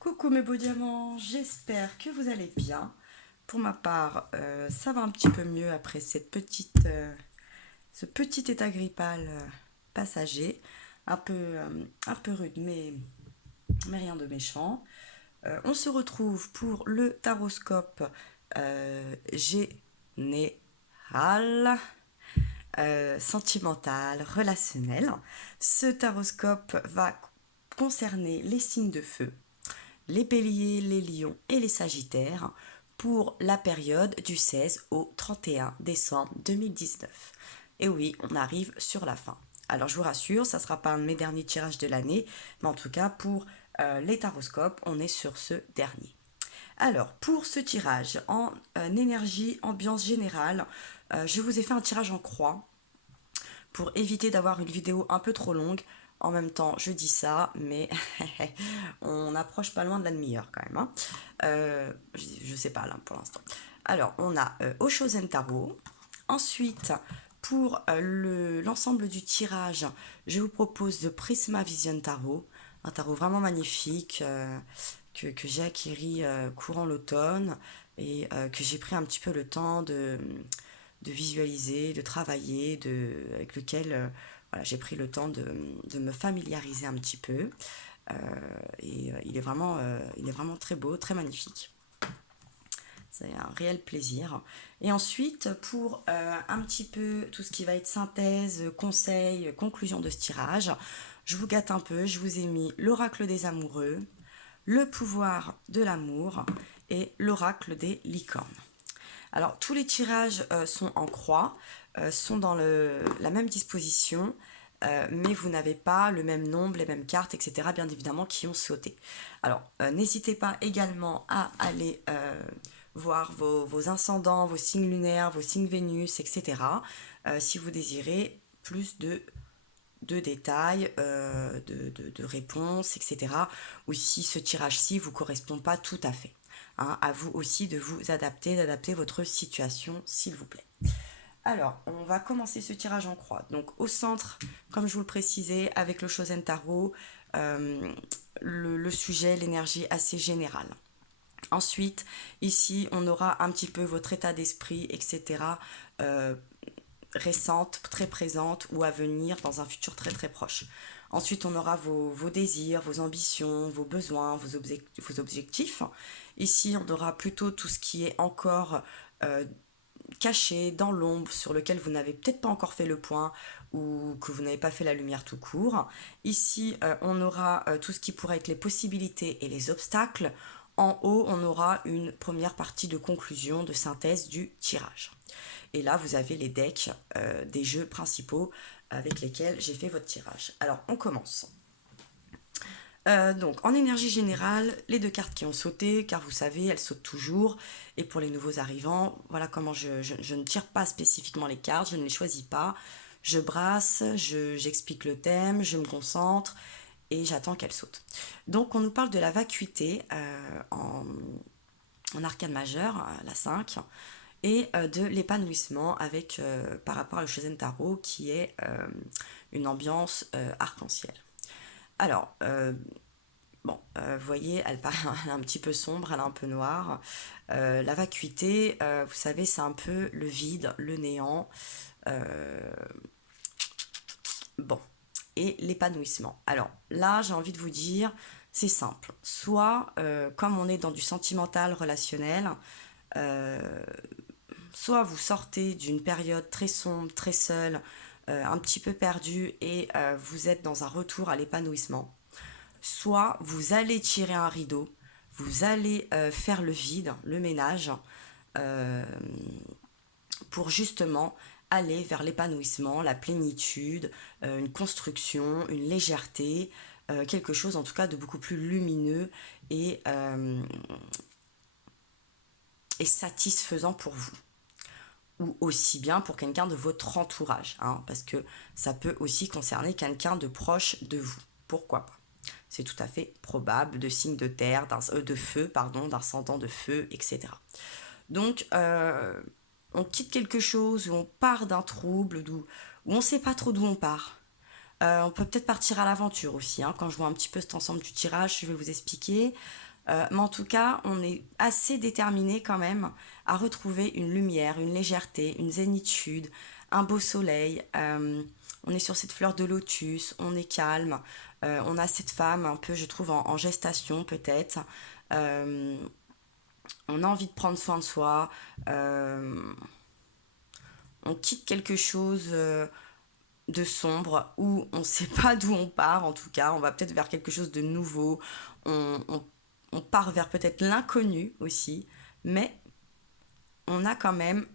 Coucou mes beaux diamants, j'espère que vous allez bien. Pour ma part, ça va un petit peu mieux après ce petit état grippal passager, un peu rude, mais rien de méchant. On se retrouve pour le taroscope général, sentimental, relationnel. Ce taroscope va concerner les signes de feu, les béliers, les lions et les sagittaires pour la période du 16 au 31 décembre 2019. Et oui, on arrive sur la fin. Alors je vous rassure, ça ne sera pas un de mes derniers tirages de l'année, mais en tout cas pour les taroscopes, on est sur ce dernier. Alors, pour ce tirage en énergie, ambiance générale, je vous ai fait un tirage en croix pour éviter d'avoir une vidéo un peu trop longue. En même temps, je dis ça, mais on approche pas loin de la demi-heure quand même. Hein. Je sais pas là pour l'instant. Alors, on a Oshozen Tarot. Ensuite, pour l'ensemble du tirage, je vous propose de Prisma Vision Tarot. Un tarot vraiment magnifique que j'ai acquis courant l'automne et que j'ai pris un petit peu le temps de visualiser, de travailler, avec lequel voilà, j'ai pris le temps de me familiariser un petit peu. Il est vraiment très beau, très magnifique. C'est un réel plaisir. Et ensuite, pour un petit peu tout ce qui va être synthèse, conseil, conclusion de ce tirage, je vous gâte un peu, je vous ai mis l'oracle des amoureux, le pouvoir de l'amour et l'oracle des licornes. Alors, tous les tirages sont en croix, sont dans la même disposition, mais vous n'avez pas le même nombre, les mêmes cartes, etc., bien évidemment, qui ont sauté. Alors, n'hésitez pas également à aller voir vos ascendants, vos signes lunaires, vos signes Vénus, etc., si vous désirez plus de détails, de réponses, etc. Ou si ce tirage-ci ne vous correspond pas tout à fait. Hein, à vous aussi de vous adapter, d'adapter votre situation, s'il vous plaît. Alors, on va commencer ce tirage en croix. Donc, au centre, comme je vous le précisais, avec le Shosen Tarot, le sujet, l'énergie assez générale. Ensuite, ici, on aura un petit peu votre état d'esprit, etc. Récente, très présente ou à venir dans un futur très très proche. Ensuite, on aura vos désirs, vos ambitions, vos besoins, vos objectifs. Ici, on aura plutôt tout ce qui est encore caché dans l'ombre, sur lequel vous n'avez peut-être pas encore fait le point ou que vous n'avez pas fait la lumière tout court. Ici, on aura tout ce qui pourrait être les possibilités et les obstacles. En haut, on aura une première partie de conclusion, de synthèse du tirage. Et là, vous avez les decks des jeux principaux avec lesquels j'ai fait votre tirage. Alors, on commence. Donc, en énergie générale, les deux cartes qui ont sauté, car vous savez, elles sautent toujours. Et pour les nouveaux arrivants, voilà comment je ne tire pas spécifiquement les cartes, je ne les choisis pas. Je brasse, j'explique le thème, je me concentre et j'attends qu'elles sautent. Donc, on nous parle de la vacuité en arcane majeur, la 5, et de l'épanouissement avec par rapport à le Shosen Tarot qui est une ambiance arc-en-ciel. Alors, bon, vous voyez, elle paraît un petit peu sombre, elle est un peu noire. La vacuité, vous savez, c'est un peu le vide, le néant. Euh, bon, et l'épanouissement. Alors là, j'ai envie de vous dire, c'est simple. Soit, comme on est dans du sentimental relationnel, euh, soit vous sortez d'une période très sombre, très seule, un petit peu perdue et vous êtes dans un retour à l'épanouissement. Soit vous allez tirer un rideau, vous allez faire le vide, le ménage, euh, pour justement aller vers l'épanouissement, la plénitude, une construction, une légèreté, quelque chose en tout cas de beaucoup plus lumineux et satisfaisant pour vous. Ou aussi bien pour quelqu'un de votre entourage, hein, parce que ça peut aussi concerner quelqu'un de proche de vous. Pourquoi pas? C'est tout à fait probable, de signes de terre, de feu, pardon, d'ascendant de feu, etc. Donc, on quitte quelque chose, où on part d'un trouble, où on ne sait pas trop d'où on part. On peut peut-être partir à l'aventure aussi, hein. Quand je vois un petit peu cet ensemble du tirage, je vais vous expliquer. Mais en tout cas, on est assez déterminé quand même à retrouver une lumière, une légèreté, une zénitude, un beau soleil. On est sur cette fleur de lotus, on est calme. On a cette femme un peu, je trouve, en gestation peut-être. Euh, on a envie de prendre soin de soi. Euh, on quitte quelque chose de sombre où on ne sait pas d'où on part en tout cas. On va peut-être vers quelque chose de nouveau. On, on, on part vers peut-être l'inconnu aussi. Mais on a quand même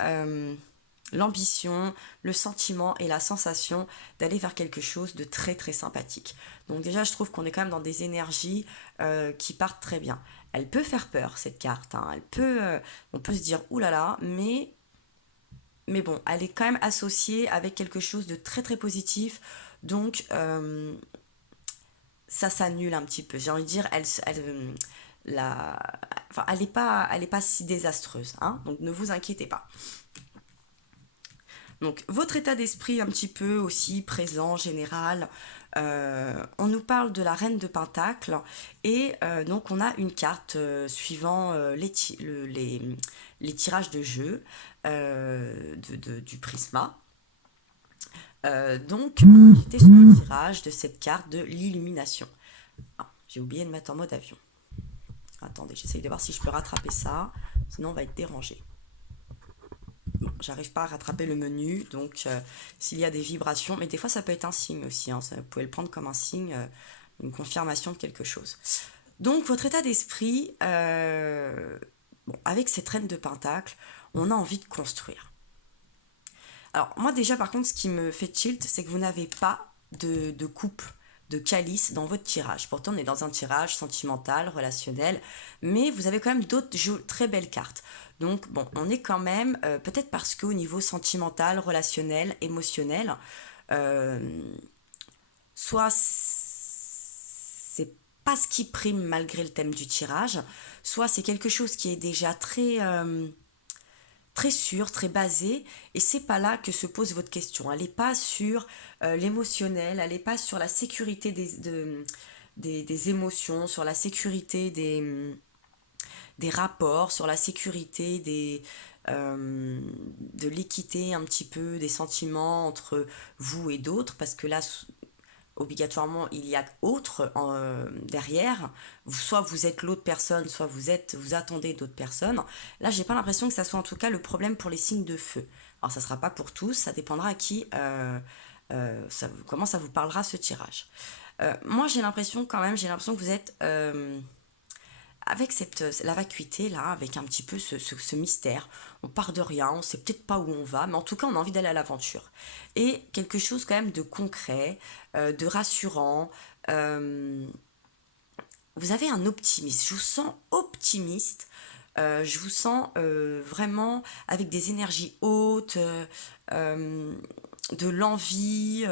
l'ambition, le sentiment et la sensation d'aller vers quelque chose de très très sympathique. Donc déjà, je trouve qu'on est quand même dans des énergies qui partent très bien. Elle peut faire peur, cette carte. Hein. On peut se dire, oulala, mais bon, elle est quand même associée avec quelque chose de très très positif. Donc, ça s'annule un petit peu. J'ai envie de dire, la, enfin, elle est pas si désastreuse. Hein. Donc, ne vous inquiétez pas. Donc, votre état d'esprit un petit peu aussi présent, général. On nous parle de la reine de Pentacle et donc on a une carte suivant les tirages de jeu du Prisma. Donc, j'étais sur le tirage de cette carte de l'illumination. Ah, j'ai oublié de mettre en mode avion. Attendez, j'essaye de voir si je peux rattraper ça, sinon on va être dérangé. Bon, j'arrive pas à rattraper le menu, donc s'il y a des vibrations, mais des fois ça peut être un signe aussi, hein, vous pouvez le prendre comme un signe, une confirmation de quelque chose. Donc votre état d'esprit, bon, avec cette reine de Pentacle, on a envie de construire. Alors moi déjà par contre ce qui me fait tilt, c'est que vous n'avez pas de coupe, de calice dans votre tirage. Pourtant on est dans un tirage sentimental, relationnel, mais vous avez quand même d'autres très belles cartes. Donc bon, on est quand même, peut-être parce qu'au niveau sentimental, relationnel, émotionnel, euh, soit c'est pas ce qui prime malgré le thème du tirage, soit c'est quelque chose qui est déjà très sûr, très basé, et c'est pas là que se pose votre question. Elle n'est pas sur l'émotionnel, elle n'est pas sur la sécurité des émotions, sur la sécurité des rapports, sur la sécurité de l'équité un petit peu, des sentiments entre vous et d'autres, parce que là, obligatoirement, il y a autre derrière. Soit vous êtes l'autre personne, soit vous attendez d'autres personnes. Là, j'ai pas l'impression que ça soit en tout cas le problème pour les signes de feu. Alors, ça sera pas pour tous, ça dépendra à qui, comment ça vous parlera ce tirage. Moi, j'ai l'impression quand même, que vous êtes avec la vacuité là, avec un petit peu ce mystère. On part de rien, on sait peut-être pas où on va, mais en tout cas on a envie d'aller à l'aventure. Et quelque chose quand même de concret, de rassurant. euh, Vous avez un optimisme, je vous sens optimiste. Je vous sens vraiment avec des énergies hautes, euh, de l'envie.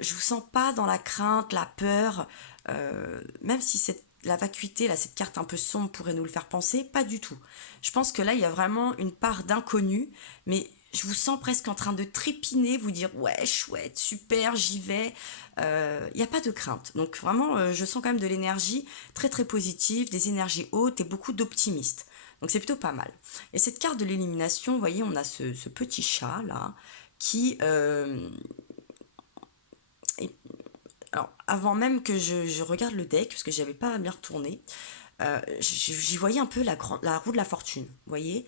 Je vous sens pas dans la crainte, la peur, même si la vacuité, là, cette carte un peu sombre pourrait nous le faire penser, pas du tout. Je pense que là, il y a vraiment une part d'inconnu, mais je vous sens presque en train de trépiner, vous dire ouais, chouette, super, j'y vais. Il n'y a pas de crainte. Donc vraiment, je sens quand même de l'énergie très très positive, des énergies hautes et beaucoup d'optimistes. Donc c'est plutôt pas mal. Et cette carte de l'élimination, vous voyez, on a ce petit chat là qui alors, avant même que je regarde le deck, parce que j'avais pas bien retourné, j'y voyais un peu la roue de la fortune. Vous voyez,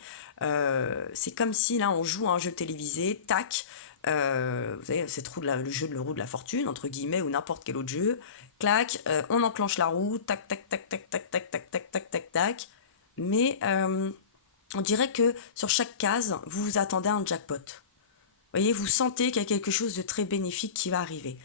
c'est comme si là on joue à un jeu télévisé, tac, vous savez, le jeu de la roue de la fortune, entre guillemets, ou n'importe quel autre jeu, clac, on enclenche la roue, tac, tac, tac, tac, tac, tac, tac, tac, tac, tac, tac. Mais on dirait que sur chaque case, vous vous attendez à un jackpot. Vous voyez, vous sentez qu'il y a quelque chose de très bénéfique qui va arriver.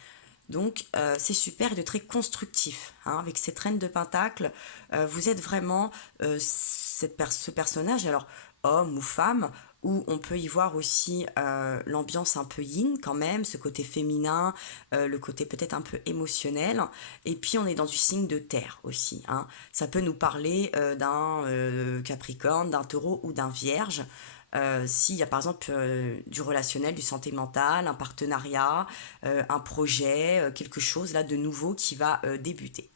Donc c'est super et de très constructif. Hein, avec cette reine de Pentacle, vous êtes vraiment ce personnage, alors homme ou femme, où on peut y voir aussi l'ambiance un peu yin quand même, ce côté féminin, le côté peut-être un peu émotionnel. Et puis on est dans du signe de terre aussi. Hein. Ça peut nous parler d'un Capricorne, d'un Taureau ou d'un Vierge. s'il y a par exemple du relationnel, du santé mentale, un partenariat, un projet, quelque chose là de nouveau qui va débuter.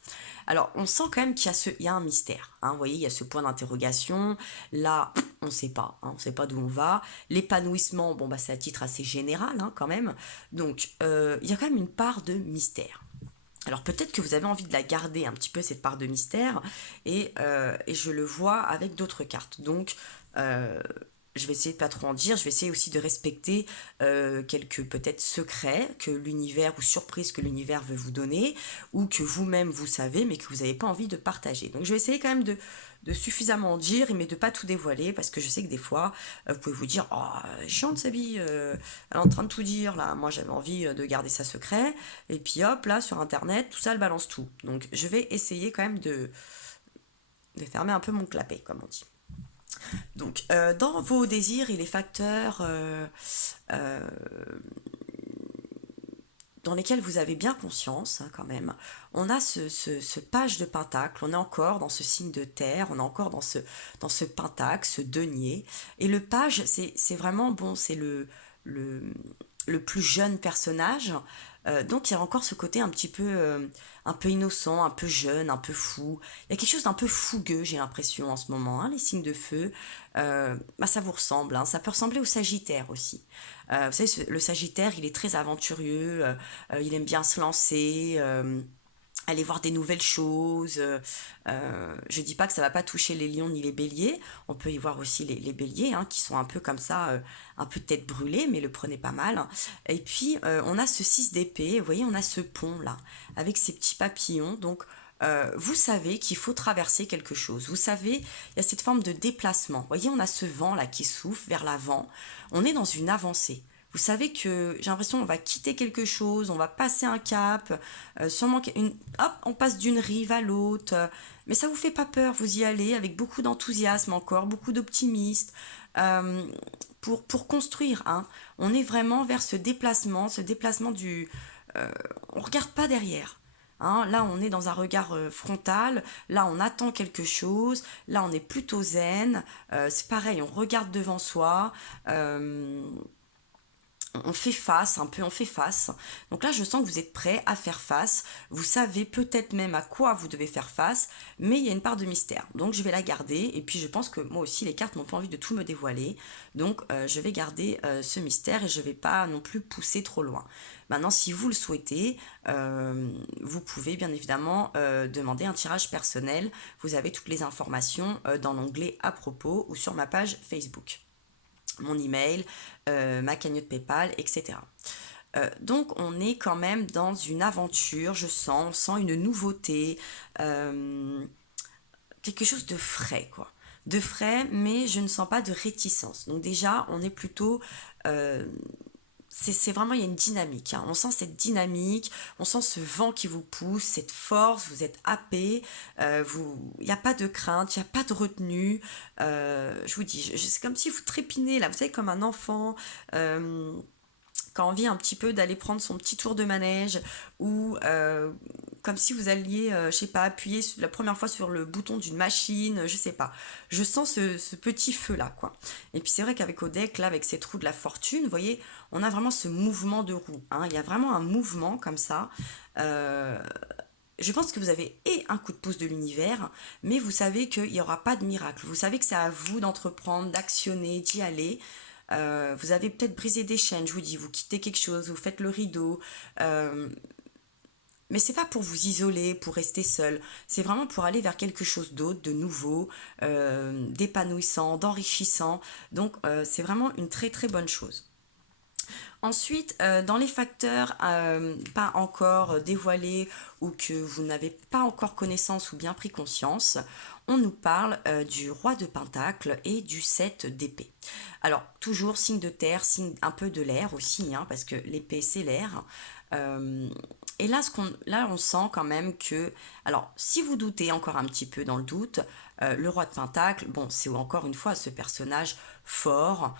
Alors, on sent quand même il y a un mystère. Hein, vous voyez, il y a ce point d'interrogation. Là, on ne sait pas. Hein, on ne sait pas d'où on va. L'épanouissement, bon, bah, c'est à titre assez général hein, quand même. Donc, il y a quand même une part de mystère. Alors peut-être que vous avez envie de la garder un petit peu cette part de mystère et je le vois avec d'autres cartes. Donc euh, je vais essayer de pas trop en dire, je vais essayer aussi de respecter quelques peut-être secrets que l'univers ou surprises que l'univers veut vous donner ou que vous-même vous savez mais que vous n'avez pas envie de partager. Donc je vais essayer quand même de suffisamment en dire mais de pas tout dévoiler parce que je sais que des fois vous pouvez vous dire oh chiante sa vie elle est en train de tout dire là, moi j'avais envie de garder ça secret et puis hop là sur internet tout ça elle balance tout. Donc je vais essayer quand même de fermer un peu mon clapet comme on dit. Donc, dans vos désirs et les facteurs euh, dans lesquels vous avez bien conscience, hein, quand même, on a ce page de pentacle, on est encore dans ce signe de terre, on est encore dans ce pentacle, ce denier. Et le page, c'est vraiment, bon, c'est le, le plus jeune personnage. Donc il y a encore ce côté un peu innocent, un peu jeune, un peu fou. Il y a quelque chose d'un peu fougueux, j'ai l'impression en ce moment. Hein, les signes de feu, bah, ça vous ressemble. Hein, ça peut ressembler au Sagittaire aussi. Vous savez, le Sagittaire, il est très aventureux, il aime bien se lancer. Aller voir des nouvelles choses. Je dis pas que ça va pas toucher les lions ni les béliers. On peut y voir aussi les béliers hein, qui sont un peu comme ça, un peu tête brûlée, mais le prenez pas mal. Et puis on a ce 6 d'épée, vous voyez, on a ce pont là, avec ces petits papillons. Donc vous savez qu'il faut traverser quelque chose. Vous savez, il y a cette forme de déplacement. Vous voyez, on a ce vent là qui souffle vers l'avant. On est dans une avancée. Vous savez que j'ai l'impression qu'on va quitter quelque chose, on va passer un cap, sûrement hop, on passe d'une rive à l'autre, mais ça vous fait pas peur, vous y allez avec beaucoup d'enthousiasme encore, beaucoup d'optimisme euh, pour construire. Hein. On est vraiment vers ce déplacement du... on regarde pas derrière. Hein, là, on est dans un regard frontal. Là, on attend quelque chose. Là, on est plutôt zen. C'est pareil, on regarde devant soi. On fait face, un peu, on fait face. Donc là, je sens que vous êtes prêt à faire face. Vous savez peut-être même à quoi vous devez faire face, mais il y a une part de mystère. Donc je vais la garder. Et puis je pense que moi aussi, les cartes n'ont pas envie de tout me dévoiler. Donc je vais garder ce mystère et je ne vais pas non plus pousser trop loin. Maintenant, si vous le souhaitez, vous pouvez bien évidemment demander un tirage personnel. Vous avez toutes les informations dans l'onglet à propos ou sur ma page Facebook, mon email, ma cagnotte PayPal, etc. Donc on est quand même dans une aventure, on sent une nouveauté, quelque chose de frais, quoi. De frais, mais je ne sens pas de réticence. Donc déjà, on est plutôt... c'est vraiment, il y a une dynamique. Hein. On sent cette dynamique, on sent ce vent qui vous pousse, cette force, vous êtes happé, il n'y a pas de crainte, il n'y a pas de retenue. Je vous dis, c'est comme si vous trépinez là, vous savez, comme un enfant. Quand on vient un petit peu d'aller prendre son petit tour de manège ou comme si vous alliez, je sais pas, appuyer la première fois sur le bouton d'une machine, je sais pas. Je sens ce petit feu là, quoi. Et puis c'est vrai qu'avec Odek, là, avec cette roue de la fortune, vous voyez, on a vraiment ce mouvement de roue. Hein. Il y a vraiment un mouvement comme ça. Je pense que vous avez un coup de pouce de l'univers, mais vous savez qu'il n'y aura pas de miracle. Vous savez que c'est à vous d'entreprendre, d'actionner, d'y aller. Vous avez peut-être brisé des chaînes, je vous dis, vous quittez quelque chose, vous faites le rideau. Mais c'est pas pour vous isoler, pour rester seul. C'est vraiment pour aller vers quelque chose d'autre, de nouveau, d'épanouissant, d'enrichissant. Donc c'est vraiment une très très bonne chose. Ensuite, dans les facteurs pas encore dévoilés ou que vous n'avez pas encore connaissance ou bien pris conscience, on nous parle du roi de Pentacle et du 7 d'épée. Alors, toujours signe de terre, signe un peu de l'air aussi, hein, parce que l'épée c'est l'air. Et là, là, on sent quand même que... Alors, si vous doutez encore un petit peu dans le doute, le roi de Pentacle, bon, c'est encore une fois ce personnage fort,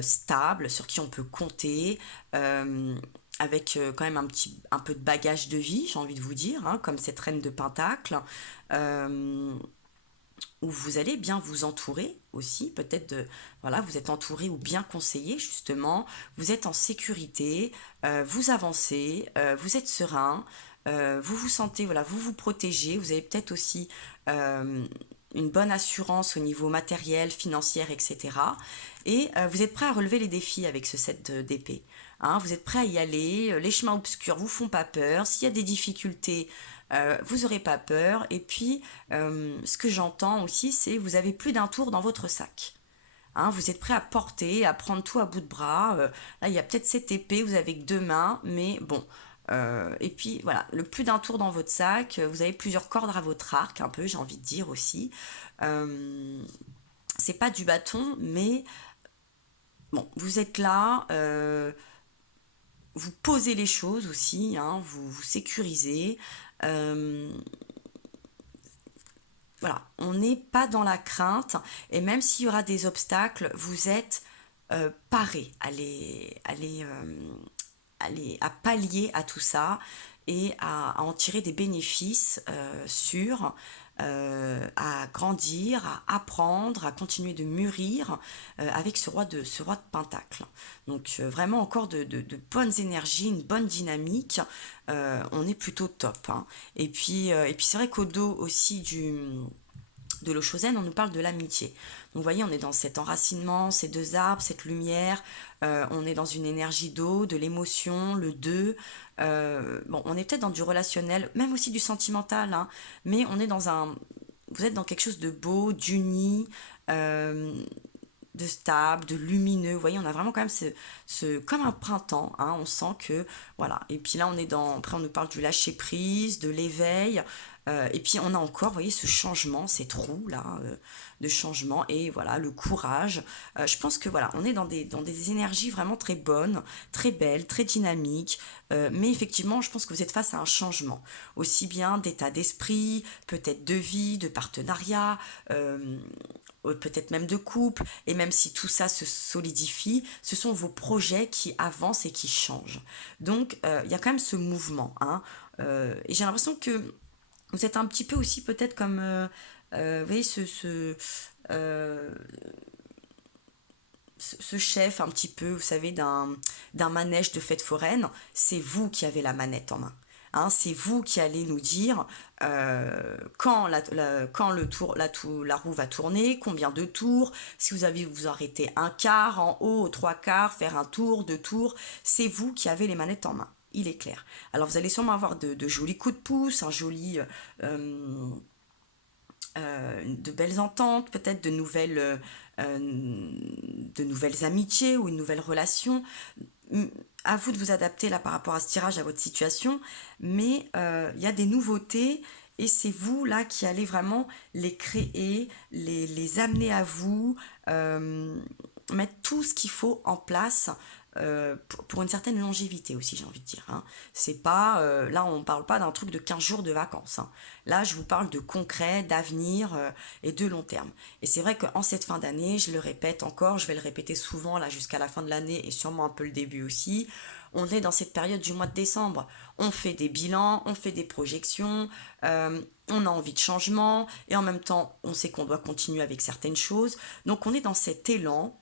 stable, sur qui on peut compter, avec quand même un peu de bagage de vie, j'ai envie de vous dire, hein, comme cette reine de Pentacle. où vous allez bien vous entourer aussi, peut-être voilà, vous êtes entouré ou bien conseillé justement, vous êtes en sécurité, vous avancez, vous êtes serein, vous vous sentez, voilà, vous vous protégez, vous avez peut-être aussi une bonne assurance au niveau matériel, financier, etc. Et vous êtes prêt à relever les défis avec ce set d'épée. Hein, vous êtes prêt à y aller, les chemins obscurs vous font pas peur, s'il y a des difficultés, vous n'aurez pas peur. Et puis, ce que j'entends aussi, c'est vous avez plus d'un tour dans votre sac. Hein, vous êtes prêt à porter, à prendre tout à bout de bras. Là, il y a peut-être cette épée, vous avez que 2 mains, mais bon. Et puis voilà, le plus d'un tour dans votre sac, vous avez plusieurs cordes à votre arc, un peu, j'ai envie de dire aussi. C'est pas du bâton, mais bon, vous êtes là, vous posez les choses aussi, hein, vous vous sécurisez. Euh, voilà, on n'est pas dans la crainte, et même s'il y aura des obstacles, vous êtes paré à pallier à tout ça et à en tirer des bénéfices sûrs, à grandir, à apprendre, à continuer de mûrir avec ce roi de Pentacle. Donc vraiment encore de bonnes énergies, une bonne dynamique, on est plutôt top. Hein. Et puis c'est vrai qu'au dos aussi de l'eau chausaine, on nous parle de l'amitié. Donc vous voyez, on est dans cet enracinement, ces 2 arbres, cette lumière, on est dans une énergie d'eau, de l'émotion, le deux. Bon, on est peut-être dans du relationnel, même aussi du sentimental, hein, mais on est vous êtes dans quelque chose de beau, d'uni, euh, de stable, de lumineux. Vous voyez, on a vraiment quand même comme un printemps, hein, on sent que, voilà. Et puis là, après on nous parle du lâcher prise, de l'éveil, et puis on a encore, vous voyez, ce changement, cette roue là, de changement, et voilà, le courage. Je pense que voilà, on est dans des énergies vraiment très bonnes, très belles, très dynamiques, mais effectivement, je pense que vous êtes face à un changement, aussi bien d'état d'esprit, peut-être de vie, de partenariat, peut-être même de couple, et même si tout ça se solidifie, ce sont vos projets qui avancent et qui changent. Donc, il y a quand même ce mouvement, hein, et j'ai l'impression que vous êtes un petit peu aussi peut-être comme, vous voyez, euh, ce chef un petit peu, vous savez, d'un manège de fête foraine, c'est vous qui avez la manette en main. Hein, c'est vous qui allez nous dire quand, quand la roue va tourner, combien de tours, si vous avez vous arrêtez un quart, en haut, 3 quarts, faire un tour, 2 tours, c'est vous qui avez les manettes en main. Il est clair. Alors vous allez sûrement avoir de jolis coups de pouce, de belles ententes, peut-être de nouvelles amitiés ou une nouvelle relation. À vous de vous adapter là par rapport à ce tirage, à votre situation, mais il y a des nouveautés et c'est vous là qui allez vraiment les créer, les amener à vous, mettre tout ce qu'il faut en place pour une certaine longévité aussi, j'ai envie de dire. Hein. C'est pas, là, on ne parle pas d'un truc de 15 jours de vacances. Hein. Là, je vous parle de concret, d'avenir et de long terme. Et c'est vrai qu'en cette fin d'année, je le répète encore, je vais le répéter souvent là jusqu'à la fin de l'année et sûrement un peu le début aussi, on est dans cette période du mois de décembre. On fait des bilans, on fait des projections, on a envie de changement et en même temps, on sait qu'on doit continuer avec certaines choses. Donc, on est dans cet élan,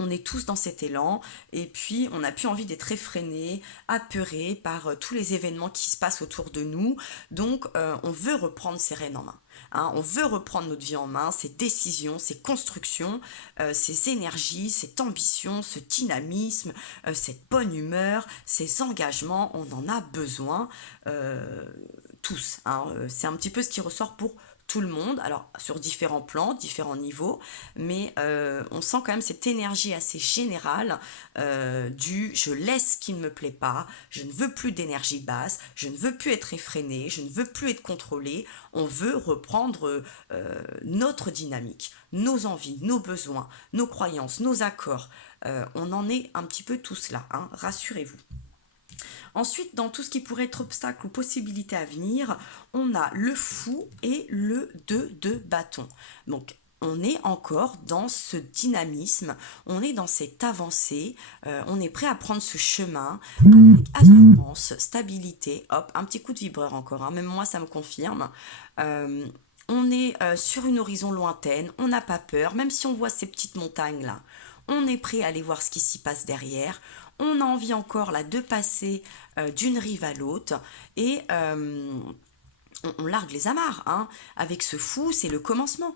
on est tous dans cet élan et puis on n'a plus envie d'être effréné, apeuré par tous les événements qui se passent autour de nous. Donc on veut reprendre ses rênes en main. Hein, on veut reprendre notre vie en main, ses décisions, ses constructions, ses énergies, cette ambition, ce dynamisme, cette bonne humeur, ces engagements. On en a besoin tous. Hein, c'est un petit peu ce qui ressort pour tout le monde, alors sur différents plans, différents niveaux, mais on sent quand même cette énergie assez générale du je laisse ce qui ne me plaît pas, je ne veux plus d'énergie basse, je ne veux plus être effréné, je ne veux plus être contrôlé, on veut reprendre notre dynamique, nos envies, nos besoins, nos croyances, nos accords. On en est un petit peu tous là, hein, rassurez-vous. Ensuite, dans tout ce qui pourrait être obstacle ou possibilité à venir, on a le fou et le 2 de bâton. Donc, on est encore dans ce dynamisme, on est dans cette avancée, on est prêt à prendre ce chemin avec assurance, stabilité, hop, un petit coup de vibreur encore, hein, même moi ça me confirme. On est sur une horizon lointaine, on n'a pas peur, même si on voit ces petites montagnes-là, on est prêt à aller voir ce qui s'y passe derrière. On a envie encore là de passer d'une rive à l'autre et on largue les amarres. Hein. Avec ce fou, c'est le commencement.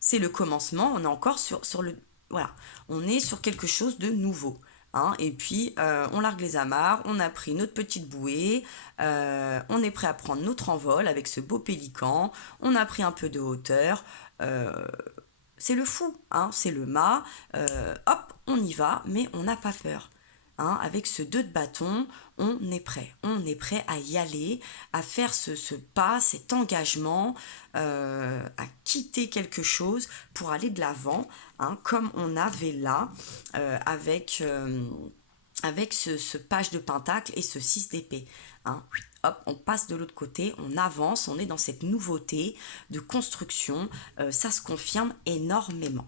C'est le commencement, on est encore sur le... Voilà, on est sur quelque chose de nouveau. Hein, et puis on largue les amarres, on a pris notre petite bouée, on est prêt à prendre notre envol avec ce beau pélican, on a pris un peu de hauteur, c'est le fou, hein, c'est le mât, hop, on y va, mais on n'a pas peur. Hein, avec ce 2 de bâton, on est prêt à y aller, à faire ce pas, cet engagement, à quitter quelque chose pour aller de l'avant, hein, comme on avait là, avec ce page de pentacle et ce 6 d'épée. Hein. Hop, on passe de l'autre côté, on avance, on est dans cette nouveauté de construction, ça se confirme énormément.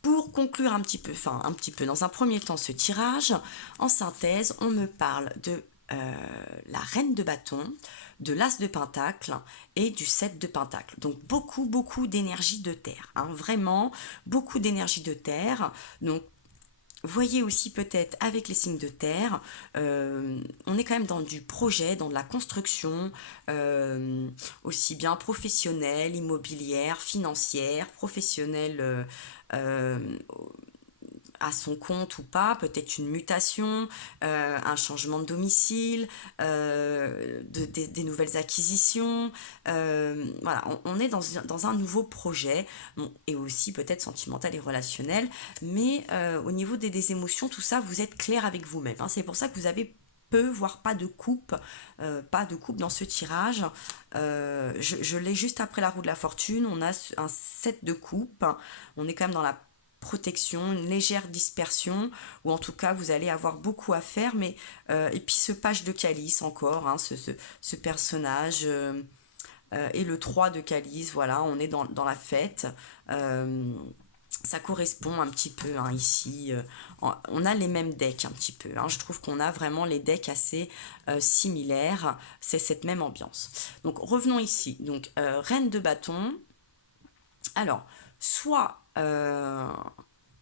Pour conclure un petit peu, dans un premier temps ce tirage, en synthèse, on me parle de la reine de bâton, de l'as de pentacle et du 7 de pentacle. Donc beaucoup d'énergie de terre, hein, vraiment beaucoup d'énergie de terre. Donc voyez aussi peut-être avec les signes de terre, on est quand même dans du projet, dans de la construction, aussi bien professionnelle, immobilière, financière, professionnelle à son compte ou pas, peut-être une mutation, un changement de domicile, des nouvelles acquisitions. Voilà, on est dans un nouveau projet, bon, et aussi peut-être sentimental et relationnel, mais au niveau des émotions, tout ça, vous êtes clair avec vous-même. Hein. C'est pour ça que vous avez peu, voire pas de coupe dans ce tirage. Je l'ai juste après la roue de la fortune, on a un 7 de coupe, on est quand même dans la protection, une légère dispersion, ou en tout cas vous allez avoir beaucoup à faire, mais et puis ce page de calice encore, hein, ce personnage, et le 3 de calice, voilà, on est dans la fête, ça correspond un petit peu, hein, ici, on a les mêmes decks un petit peu, hein, je trouve qu'on a vraiment les decks assez similaires, c'est cette même ambiance. Donc revenons ici, donc reine de bâton, alors soit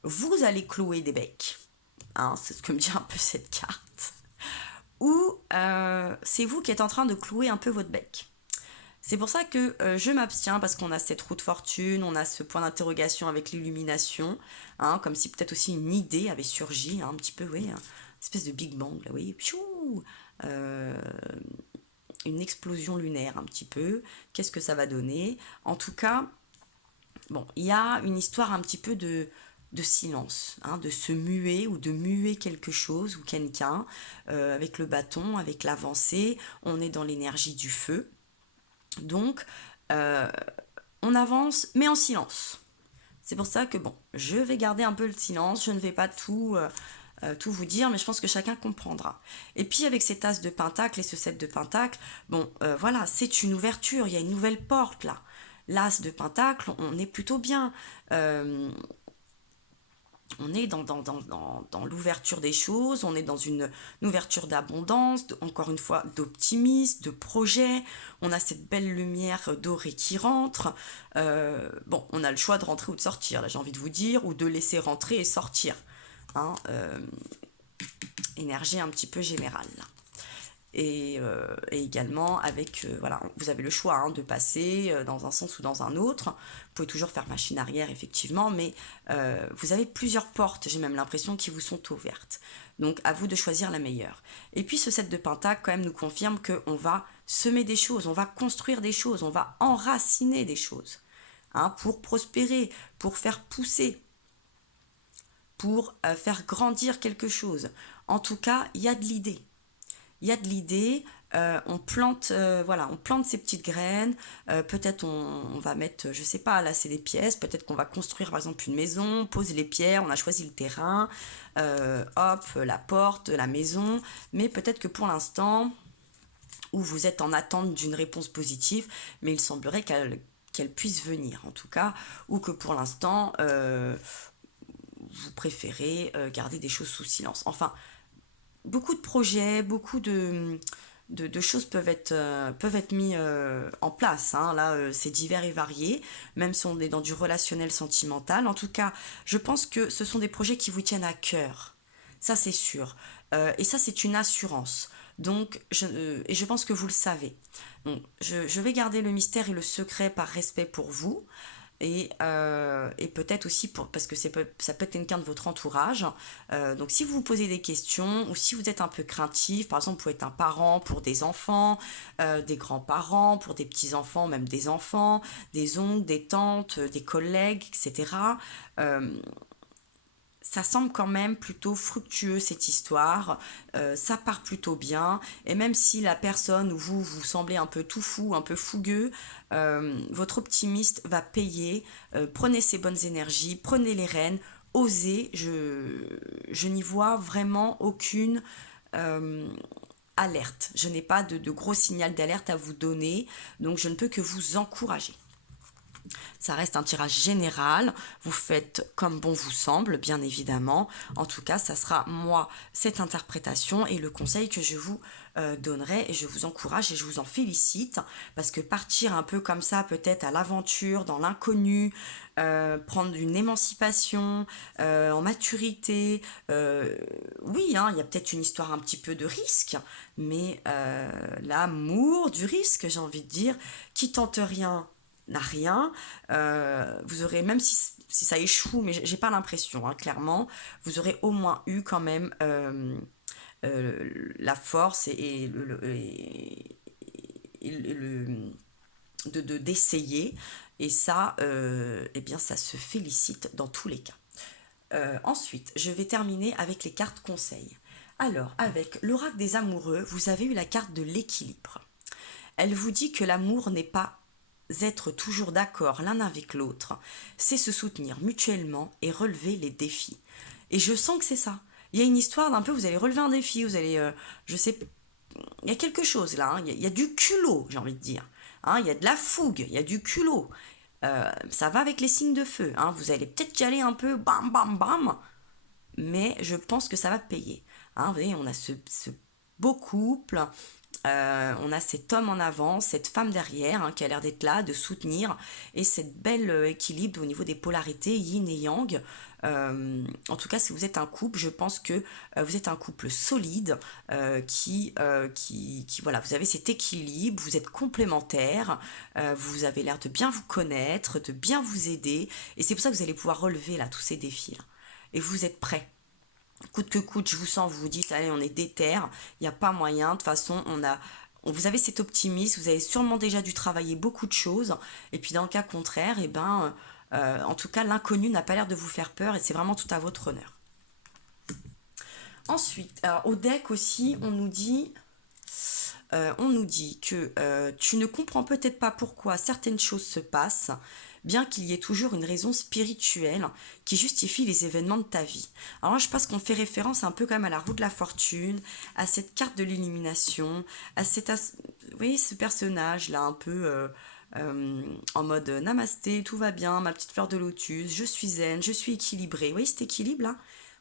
vous allez clouer des becs, hein, c'est ce que me dit un peu cette carte, ou c'est vous qui êtes en train de clouer un peu votre bec. C'est pour ça que je m'abstiens, parce qu'on a cette roue de fortune, on a ce point d'interrogation avec l'illumination, hein, comme si peut-être aussi une idée avait surgi, hein, un petit peu, oui, une espèce de Big Bang, là, oui, piou, une explosion lunaire un petit peu, qu'est-ce que ça va donner? En tout cas, bon, il y a une histoire un petit peu de silence, hein, de se muer ou de muer quelque chose ou quelqu'un, avec le bâton, avec l'avancée, on est dans l'énergie du feu. Donc, on avance, mais en silence. C'est pour ça que, bon, je vais garder un peu le silence, je ne vais pas tout vous dire, mais je pense que chacun comprendra. Et puis, avec cet as de pentacle et ce 7 de pentacle, bon, voilà, c'est une ouverture, il y a une nouvelle porte, là. L'as de pentacle, on est plutôt bien. On est dans l'ouverture des choses, on est dans une ouverture d'abondance, encore une fois d'optimisme, de projet, on a cette belle lumière dorée qui rentre, bon, on a le choix de rentrer ou de sortir, là j'ai envie de vous dire, ou de laisser rentrer et sortir, hein, énergie un petit peu générale, là. Et également avec, voilà, vous avez le choix, hein, de passer dans un sens ou dans un autre, vous pouvez toujours faire machine arrière effectivement, mais vous avez plusieurs portes, j'ai même l'impression, qui vous sont ouvertes, donc à vous de choisir la meilleure. Et puis ce 7 de pentacle quand même nous confirme qu'on va semer des choses, on va construire des choses, on va enraciner des choses, hein, pour prospérer, pour faire pousser, pour faire grandir quelque chose. En tout cas, il y a de l'idée. Il y a de l'idée, on plante, voilà, on plante ces petites graines, peut-être on va mettre, je sais pas, là c'est des pièces, peut-être qu'on va construire par exemple une maison, on pose les pierres, on a choisi le terrain, hop, la porte, la maison, mais peut-être que pour l'instant, où vous êtes en attente d'une réponse positive, mais il semblerait qu'elle puisse venir en tout cas, ou que pour l'instant, vous préférez garder des choses sous silence. Enfin, beaucoup de projets, beaucoup de choses peuvent être mis en place. Hein. Là, c'est divers et varié, même si on est dans du relationnel sentimental. En tout cas, je pense que ce sont des projets qui vous tiennent à cœur. Ça, c'est sûr. Et ça, c'est une assurance. Donc, et je pense que vous le savez. Donc, je vais garder le mystère et le secret par respect pour vous. Et peut-être aussi parce que ça peut être quelqu'un de votre entourage. Donc si vous vous posez des questions ou si vous êtes un peu craintif, par exemple, vous pouvez être un parent pour des enfants, des grands-parents pour des petits-enfants, même des enfants, des oncles, des tantes, des collègues, etc. Euh, Ça semble quand même plutôt fructueux cette histoire, ça part plutôt bien, et même si la personne ou vous semblez un peu tout fou, un peu fougueux, votre optimiste va payer. Prenez ces bonnes énergies, prenez les rênes, osez. Je n'y vois vraiment aucune euh, alerte, je n'ai pas de gros signal d'alerte à vous donner, donc je ne peux que vous encourager. Ça reste un tirage général, vous faites comme bon vous semble, bien évidemment. En tout cas, ça sera moi, cette interprétation et le conseil que je vous donnerai, et je vous encourage et je vous en félicite, parce que partir un peu comme ça, peut-être à l'aventure, dans l'inconnu, prendre une émancipation en maturité, oui, hein, il y a peut-être une histoire un petit peu de risque, mais l'amour du risque, j'ai envie de dire, qui tente rien n'a rien. Vous aurez, même si ça échoue, mais j'ai pas l'impression, hein, clairement, vous aurez au moins eu quand même la force d'essayer. Et ça, eh bien, ça se félicite dans tous les cas. Ensuite, je vais terminer avec les cartes conseils. Alors, avec l'oracle des amoureux, vous avez eu la carte de l'équilibre. Elle vous dit que l'amour n'est pas être toujours d'accord l'un avec l'autre, c'est se soutenir mutuellement et relever les défis. Et je sens que c'est ça. Il y a une histoire d'un peu, vous allez relever un défi, vous allez, je sais, il y a quelque chose là, hein, il y a du culot, j'ai envie de dire. Hein, il y a de la fougue, il y a du culot. Ça va avec les signes de feu. Hein, vous allez peut-être y aller un peu bam bam bam, mais je pense que ça va payer. Hein, vous voyez, on a ce beau couple, on a cet homme en avant, cette femme derrière, hein, qui a l'air d'être là, de soutenir, et cette belle équilibre au niveau des polarités, yin et yang. En tout cas, si vous êtes un couple, je pense que vous êtes un couple solide, voilà, vous avez cet équilibre, vous êtes complémentaires, vous avez l'air de bien vous connaître, de bien vous aider, et c'est pour ça que vous allez pouvoir relever là tous ces défis là. Et vous êtes prêts. Coûte que coûte, je vous sens, vous vous dites, allez, on est déter, il n'y a pas moyen, de toute façon, vous avez cet optimisme, vous avez sûrement déjà dû travailler beaucoup de choses, et puis dans le cas contraire, eh ben, en tout cas, l'inconnu n'a pas l'air de vous faire peur, et c'est vraiment tout à votre honneur. Ensuite, alors, au deck aussi, on nous dit que tu ne comprends peut-être pas pourquoi certaines choses se passent, bien qu'il y ait toujours une raison spirituelle qui justifie les événements de ta vie. Alors là, je pense qu'on fait référence un peu quand même à la roue de la fortune, à cette carte de l'illumination, vous voyez ce personnage-là un peu en mode namasté, tout va bien, ma petite fleur de lotus, je suis zen, je suis équilibrée. Vous voyez cet équilibre-là?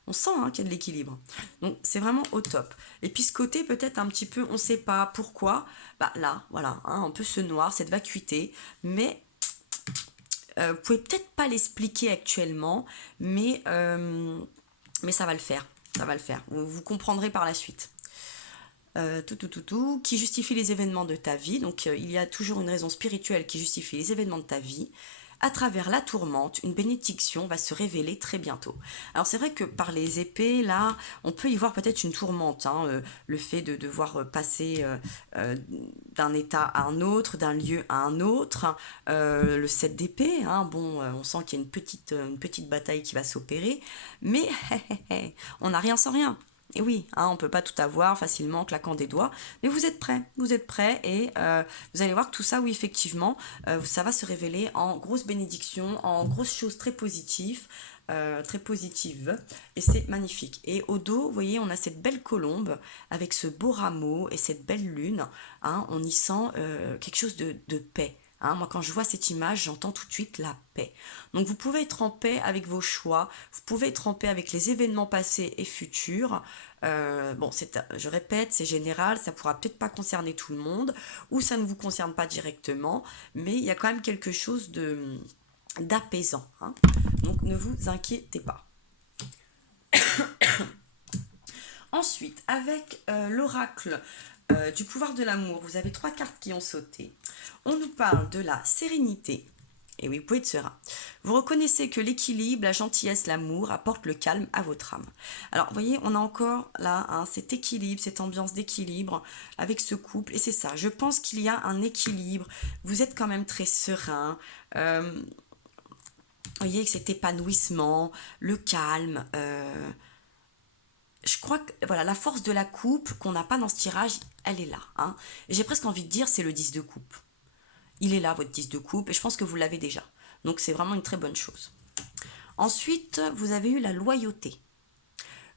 On sent, hein, qu'il y a de l'équilibre. Donc c'est vraiment au top. Et puis ce côté peut-être un petit peu, on ne sait pas pourquoi, bah là, voilà, hein, un peu ce noir, cette vacuité, mais vous pouvez peut-être pas l'expliquer actuellement, mais ça va le faire. Ça va le faire. Vous comprendrez par la suite. Qui justifie les événements de ta vie. Donc il y a toujours une raison spirituelle qui justifie les événements de ta vie. À travers la tourmente, une bénédiction va se révéler très bientôt. Alors c'est vrai que par les épées, là, on peut y voir peut-être une tourmente, hein, le fait de devoir passer d'un état à un autre, d'un lieu à un autre. Le 7 d'épée, hein, bon, on sent qu'il y a une petite bataille qui va s'opérer, mais on n'a rien sans rien. Et oui, hein, on ne peut pas tout avoir facilement en claquant des doigts, mais vous êtes prêts et vous allez voir que tout ça, oui, effectivement, ça va se révéler en grosses bénédictions, en grosses choses très positives, et c'est magnifique. Et au dos, vous voyez, on a cette belle colombe avec ce beau rameau et cette belle lune, hein, on y sent quelque chose de paix. Hein, moi, quand je vois cette image, j'entends tout de suite la paix. Donc, vous pouvez être en paix avec vos choix, vous pouvez être en paix avec les événements passés et futurs. Bon, je répète, c'est général, ça pourra peut-être pas concerner tout le monde, ou ça ne vous concerne pas directement, mais il y a quand même quelque chose d'apaisant. Hein. Donc, ne vous inquiétez pas. Ensuite, avec l'oracle du pouvoir de l'amour, vous avez 3 cartes qui ont sauté. On nous parle de la sérénité. Et oui, vous pouvez être serein. Vous reconnaissez que l'équilibre, la gentillesse, l'amour apportent le calme à votre âme. Alors, vous voyez, on a encore là cet équilibre, cette ambiance d'équilibre avec ce couple. Et c'est ça, je pense qu'il y a un équilibre. Vous êtes quand même très serein. Vous voyez, que cet épanouissement, le calme. Je crois que voilà, la force de la coupe qu'on n'a pas dans ce tirage, elle est là. Hein. Et j'ai presque envie de dire, c'est le 10 de coupe. Il est là, votre 10 de coupe, et je pense que vous l'avez déjà. Donc c'est vraiment une très bonne chose. Ensuite, vous avez eu la loyauté.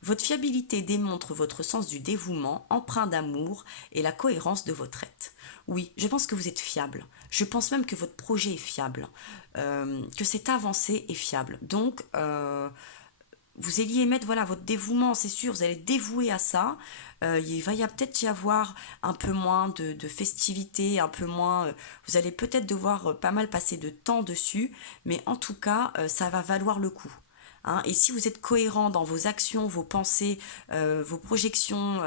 Votre fiabilité démontre votre sens du dévouement, empreint d'amour et la cohérence de votre être. Oui, je pense que vous êtes fiable. Je pense même que votre projet est fiable, que cette avancée est fiable. Donc, vous alliez mettre voilà, votre dévouement, c'est sûr, vous allez dévouer à ça. Il va peut-être y avoir un peu moins de festivités, un peu moins... vous allez peut-être devoir pas mal passer de temps dessus, mais en tout cas, ça va valoir le coup. Hein. Et si vous êtes cohérent dans vos actions, vos pensées, vos projections,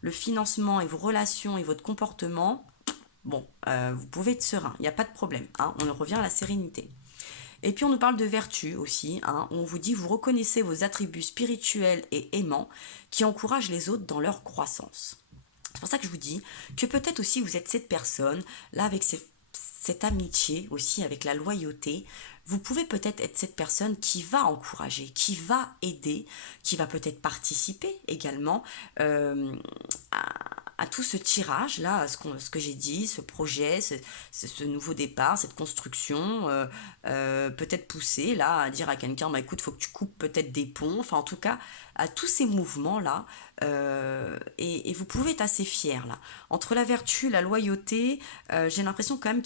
le financement et vos relations et votre comportement, bon, vous pouvez être serein, il n'y a pas de problème. Hein. On revient à la sérénité. Et puis on nous parle de vertu aussi, hein. On vous dit vous reconnaissez vos attributs spirituels et aimants qui encouragent les autres dans leur croissance. C'est pour ça que je vous dis que peut-être aussi vous êtes cette personne, là avec cette amitié aussi, avec la loyauté, vous pouvez peut-être être cette personne qui va encourager, qui va aider, qui va peut-être participer également à tout ce tirage là, à ce que j'ai dit, ce projet, ce nouveau départ, cette construction, peut-être pousser là à dire à quelqu'un, bah écoute, faut que tu coupes peut-être des ponts, enfin en tout cas à tous ces mouvements là, et vous pouvez être assez fier là. Entre la vertu, la loyauté, j'ai l'impression quand même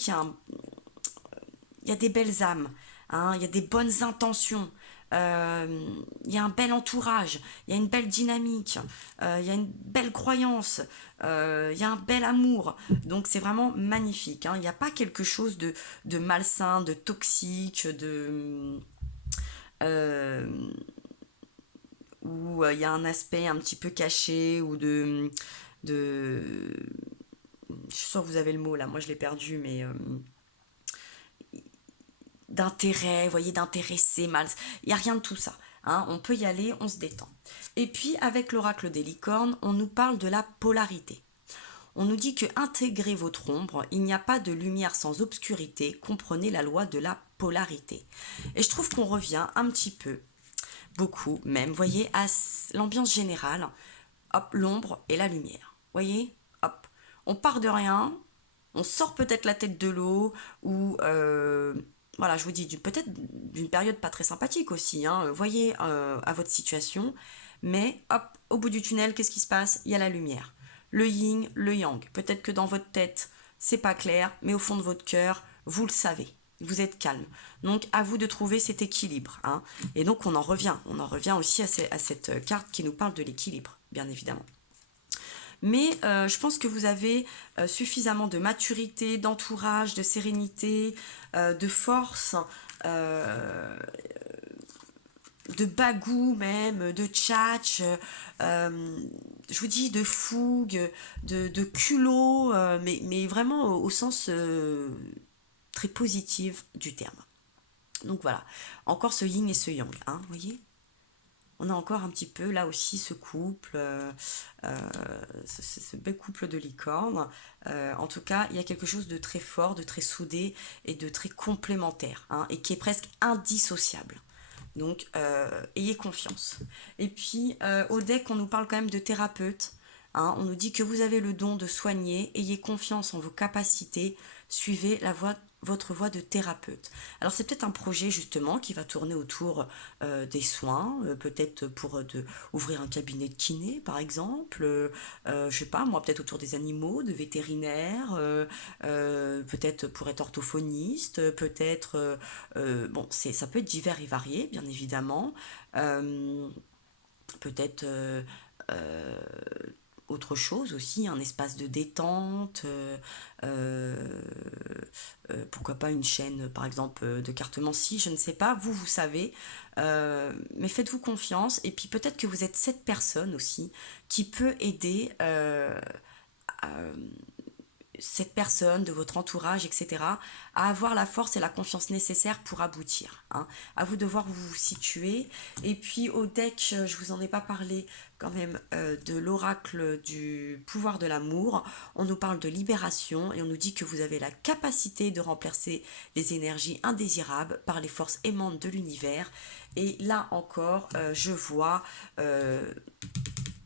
il y a des belles âmes, hein, il y a des bonnes intentions, il y a un bel entourage, il y a une belle dynamique, il y a une belle croyance, il y a un bel amour. Donc c'est vraiment magnifique. Hein. Il n'y a pas quelque chose de malsain, de toxique, euh, où il y a un aspect un petit peu caché ou de... Je suis sûre que vous avez le mot là, moi je l'ai perdu, mais d'intérêt, vous voyez, d'intéressé, mal. Il n'y a rien de tout ça. Hein. On peut y aller, on se détend. Et puis, avec l'oracle des licornes, on nous parle de la polarité. On nous dit que intégrez votre ombre, il n'y a pas de lumière sans obscurité, comprenez la loi de la polarité. Et je trouve qu'on revient un petit peu, beaucoup même, voyez, à l'ambiance générale, hop, l'ombre et la lumière. Voyez, hop, on part de rien, on sort peut-être la tête de l'eau, ou voilà, je vous dis, peut-être d'une période pas très sympathique aussi, hein, voyez à votre situation, mais hop, au bout du tunnel, qu'est-ce qui se passe? Il y a la lumière. Le yin, le yang. Peut-être que dans votre tête, c'est pas clair, mais au fond de votre cœur, vous le savez. Vous êtes calme. Donc, à vous de trouver cet équilibre. Hein. Et donc, on en revient aussi à cette carte qui nous parle de l'équilibre, bien évidemment. Mais je pense que vous avez suffisamment de maturité, d'entourage, de sérénité, de force, de bagou même, de tchatch, je vous dis de fougue, de culot, mais vraiment au sens très positif du terme. Donc voilà, encore ce yin et ce yang, hein, vous voyez, on a encore un petit peu là aussi ce couple, ce bel couple de licornes. En tout cas, il y a quelque chose de très fort, de très soudé et de très complémentaire, hein, et qui est presque indissociable. Donc, ayez confiance. Et puis, au deck, on nous parle quand même de thérapeute. Hein, on nous dit que vous avez le don de soigner. Ayez confiance en vos capacités. suivez votre voie de thérapeute. Alors c'est peut-être un projet justement qui va tourner autour des soins, peut-être pour ouvrir un cabinet de kiné par exemple, je sais pas moi, peut-être autour des animaux, de vétérinaire, peut-être pour être orthophoniste, peut-être, bon ça peut être divers et varié bien évidemment, euh, peut-être euh, autre chose aussi, un espace de détente, euh, pourquoi pas une chaîne par exemple de cartomancie, je ne sais pas, vous savez, mais faites-vous confiance et puis peut-être que vous êtes cette personne aussi qui peut aider cette personne, de votre entourage, etc., à avoir la force et la confiance nécessaire pour aboutir. Hein. À vous de voir où vous vous situez. Et puis au deck, je vous en ai pas parlé quand même de l'oracle du pouvoir de l'amour. On nous parle de libération et on nous dit que vous avez la capacité de remplacer les énergies indésirables par les forces aimantes de l'univers. Et là encore, je vois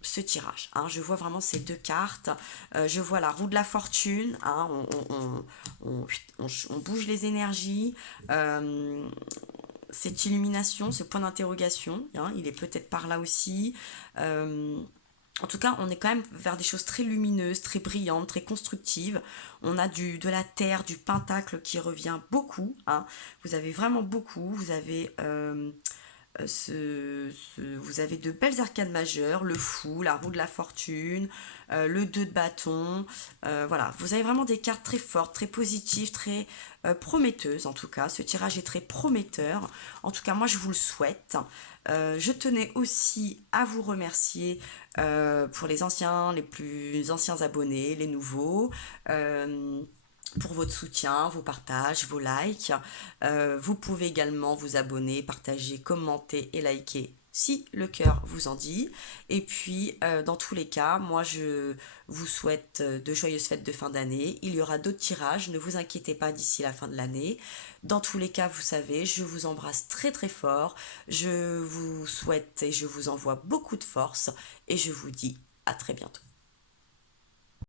ce tirage. Hein. Je vois vraiment ces deux cartes. Je vois la roue de la fortune. Hein. On bouge les énergies. Cette illumination, ce point d'interrogation, hein, il est peut-être par là aussi. En tout cas, on est quand même vers des choses très lumineuses, très brillantes, très constructives. On a de la terre, du pentacle qui revient beaucoup. Hein. Vous avez vraiment beaucoup. Vous avez vous avez de belles arcades majeures, le fou, la roue de la fortune, le 2 de bâton. Voilà, vous avez vraiment des cartes très fortes, très positives, très prometteuses en tout cas. Ce tirage est très prometteur. En tout cas, moi je vous le souhaite. Je tenais aussi à vous remercier pour les plus anciens abonnés, les nouveaux. Pour votre soutien, vos partages, vos likes. Vous pouvez également vous abonner, partager, commenter et liker si le cœur vous en dit. Et puis, dans tous les cas, moi, je vous souhaite de joyeuses fêtes de fin d'année. Il y aura d'autres tirages, ne vous inquiétez pas d'ici la fin de l'année. Dans tous les cas, vous savez, je vous embrasse très très fort. Je vous souhaite et je vous envoie beaucoup de force. Et je vous dis à très bientôt.